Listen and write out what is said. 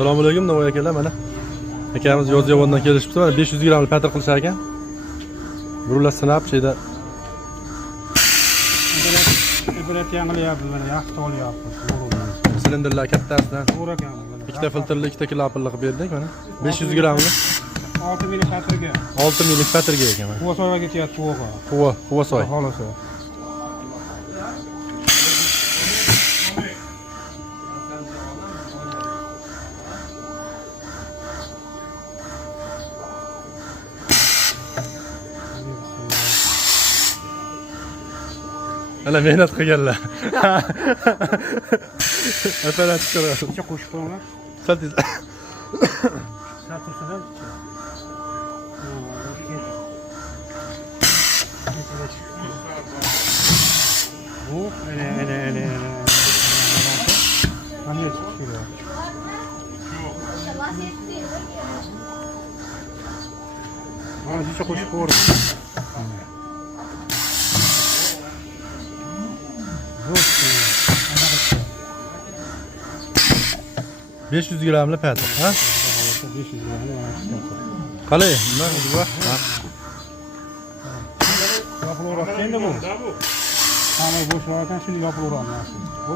Assalomu alaykum Navoiy akalar, mana akamiz Yozyovondan kelishibdi. Mana 500 grammli patr qilishar ekan. Burlar sinab şeyda ibrat yangilyapmiz, mana yaxshi to'lyapmiz. silinderlar kattasidan To'g'ri ekan mana. ikkita filtrli, ikkita kilapilli qilib berdik mana. 500 grammli 6 mili patrga. 6 millik patrga ekan mana. Quvasoyga ketyapti quvaga. Quvasoy. Xolasa. Ana mehnat qilganlar. Apparat chiqaradi. Necha qo'shib qo'yinglar. Sal tez. Sal tursalar. Bu ele. Qanday chiqib mana necha qo'shib qo'ydim. 500 grammli patr, ha? 500 grammli Qalay? Nima bu? Ha. Yopilaveradi endi bu. Hamma bo'sh ekan, shuni yopilaveradi. Bu